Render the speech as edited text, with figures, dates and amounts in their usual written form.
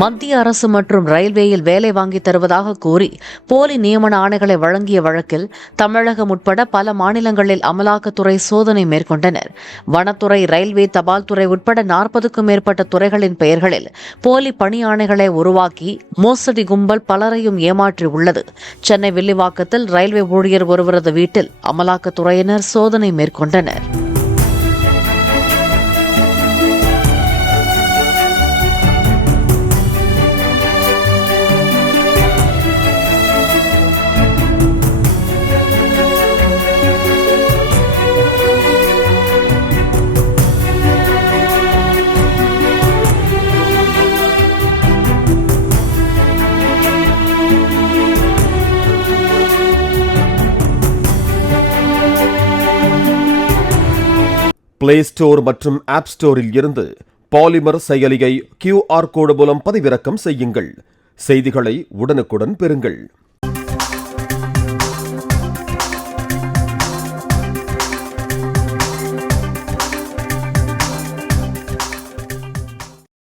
மத்திய அரசு மற்றும் ரயில்வேயில் வேலை வாங்கி தருவதாக கூறி போலி நியமன ஆணைகளை வழங்கிய வழக்கில் தமிழகம் உட்பட பல மாநிலங்களில் அமலாக்கத்துறை சோதனை மேற்கொண்டனர். வனத்துறை, ரயில்வே, தபால் துறை உட்பட 40க்கும் மேற்பட்ட துறைகளின் பெயர்களில் போலி பணி ஆணைகளை உருவாக்கி மோசடி கும்பல் பலரையும் ஏமாற்றியுள்ளது. சென்னை வில்லிவாக்கத்தில் ரயில்வே ஊழியர் ஒருவரது வீட்டில் அமலாக்கத்துறையினர் சோதனை மேற்கொண்டனர். பிளே ஸ்டோர் மற்றும் ஆப் ஸ்டோரில் இருந்து பாலிமர் செயலியை QR கோடு மூலம் பதிவிறக்கம் செய்யுங்கள். செய்திகளை உடனுக்குடன் பெறுங்கள்.